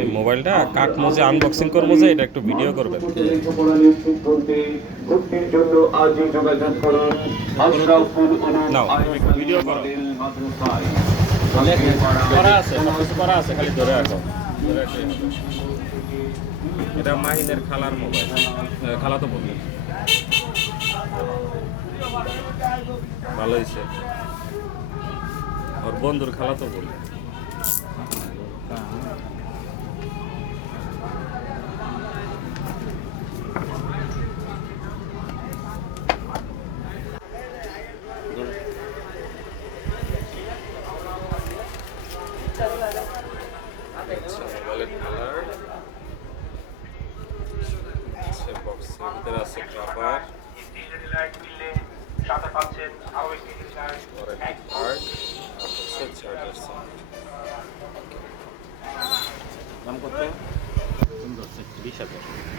এই মোবাইলটা কাটমো যে আনবক্সিং করবো যে এটা একটু ভিডিও করবেন। নাও একটু ভিডিও করো। করা আছে, সবকিছু করা আছে, খালি ধরে রাখো। ধরে রাখলেই হবে। এটা মাহিনের খালার মোবাইল, খালা তো বলবে ভালো হয়েছে। ওর বন্ধুর খালা তো বলবে। মোবাইলের কালার বক্সের ভিতরে আছে কাভার, দাম কত? 20,000।